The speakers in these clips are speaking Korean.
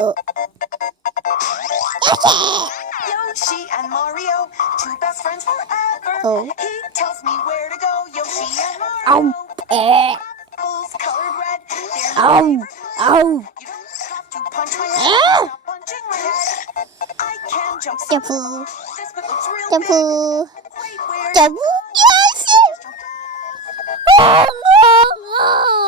Oh. Yoshi and Mario, two best friends forever. Oh. He tells me where to go. Yoshi and Mario. Oh. Colored red. Oh. Oh. You don't have to punch my head. Oh. Punching my head. I can jump. Jump. This bit jump. Jump. Yes. Oh, no, no.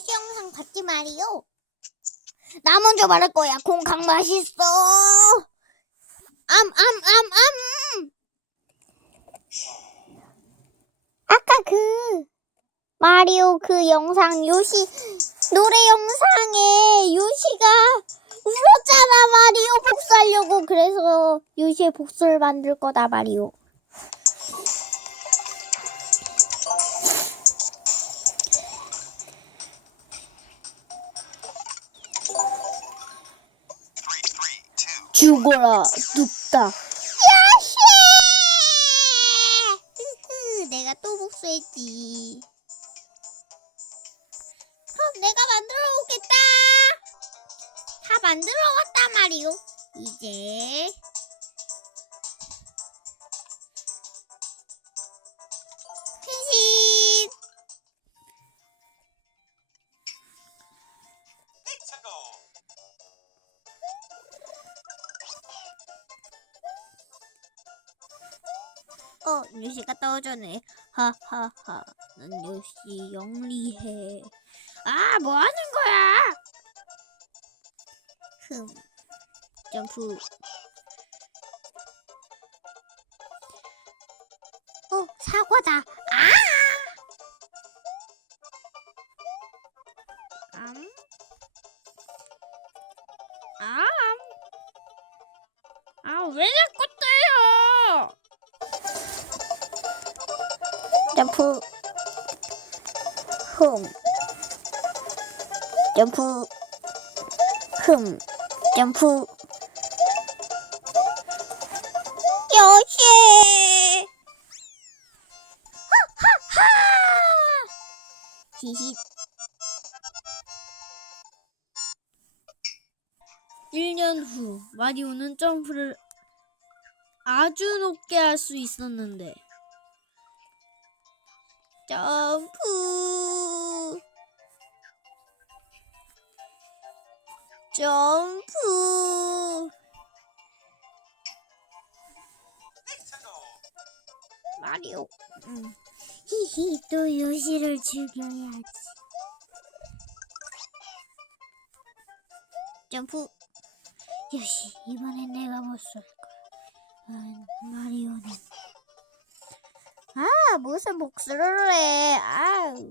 그 요시 영상 봤지 마리오? 나 먼저 말할 거야. 공강 맛있어. 암, 암, 암, 암. 아까 그 마리오 그 영상 요시 노래 영상에 요시가 울었잖아 마리오 복수하려고 그래서 요시의 복수를 만들 거다 마리오. 죽어라 눕다. 야시! 내가 또 복수했지. 그럼 내가 만들어 오겠다. 다 만들어 왔다 말이오. 이제 어, 요시가 떠오르네. 하하하. 난 요시 영리해. 아, 뭐 하는 거야? 흠. 점프. 어, 사과다. 아! 암? 암? 아, 왜 자꾸 때려? 점프. 흠. 점프. 흠. 점프. 요시. 하하하 히히 1년 후 마리오는 점프를 아주 높게 할 수 있었는데 점프. 점프. 마리오. 응. 히히 또 요시를 죽여야지. 점프. 요시 이번엔 내가 못 쏠 거야. 아, 마리오는 아 무슨 복수를 해. 아우.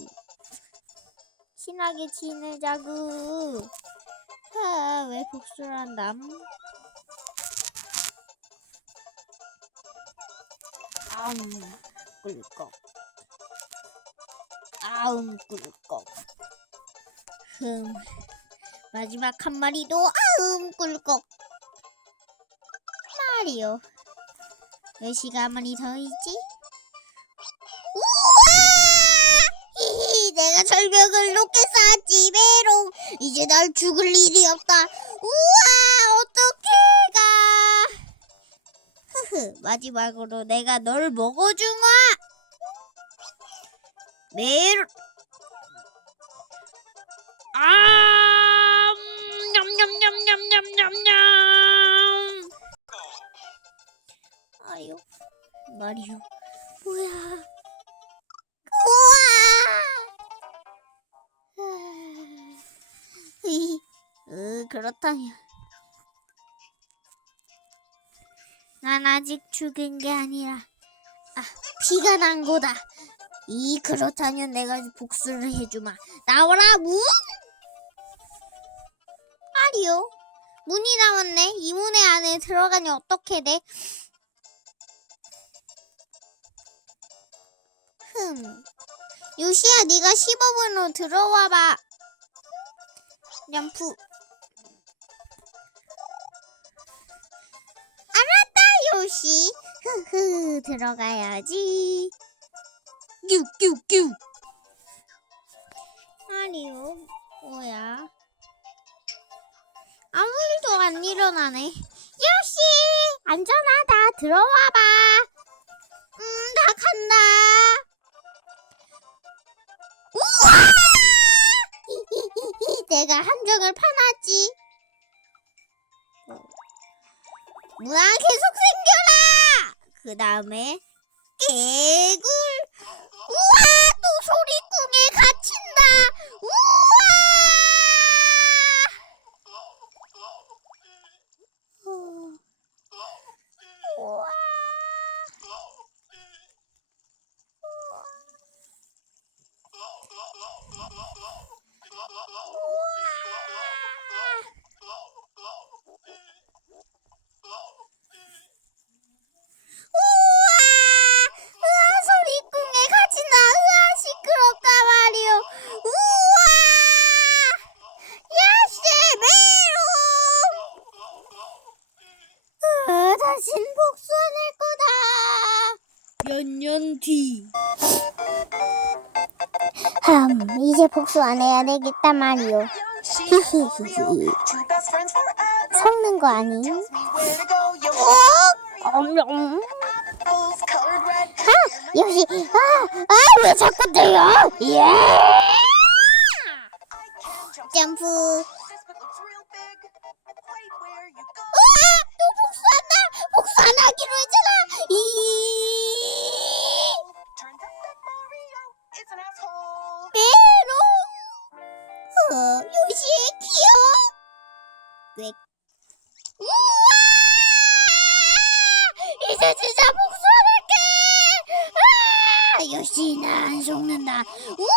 친하게 지내자구. 아 왜 복수를 한담? 아음 꿀꺽. 아음 꿀꺽. 흠 마지막 한 마리도 아음 꿀꺽. 마리오. 몇 시간 한 마리 더 있지? 절벽을 높게 쌓았지, 메롱. 이제 날 죽을 일이 없다. 우와, 어떡해, 가. 흐흐, 마지막으로 내가 널 먹어주마. 메롱. 아 냠냠냠냠냠냠냠 아유, 마리오. 그렇다면. 난 아직 죽은 게 아니라, 아, 피가 난 거다. 이, 그렇다면 내가 복수를 해주마. 나와라, 문! 마리오. 문이 나왔네. 이 문의 안에 들어가니 어떻게 돼? 흠. 흠. 요시야, 네가 15분으로 들어와봐. 점프. 요시. 흐흐, 들어가야지. 뀨뀨뀨. 마리오 뭐야? 아무 일도 안 일어나네. 요시! 안전하다. 들어와봐. 음, 나 간다. 우와! 내가 함정을 파놨지. 문화 계속 생겨라! 그 다음에, 개굴! 우와! 또 소리궁에 갇힌다! 우와! 우와. 우와! 으아, 소리궁에 갇힌다. 으아, 시끄럽다 말이오. 우와! 야씨, 메롱! 으아, 다신 복수해낼 거다. 몇 흠, 이제 복수 안 해야 되겠다 말이오. 섞는 거 아니? 어? 아, 역시, 아, 아, 왜 자꾸 돼요? 예! 점프. 우와, 또 복수한다. 복수 안 하기로 했잖아. 이. 꽥. 우와! 이제 진짜 복수할게! 아! 역시 나 안 속는다. 우와!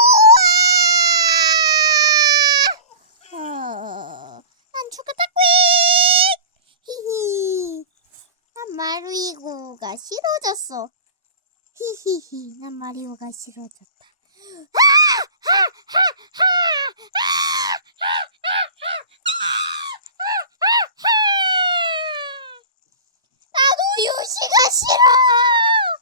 아! 안 죽었다 꽥! 히히. 난 마리오가 싫어졌어. 히히히. 난 마리오가 싫어졌다. 아! 하! 하! 하! 하! 하! しろ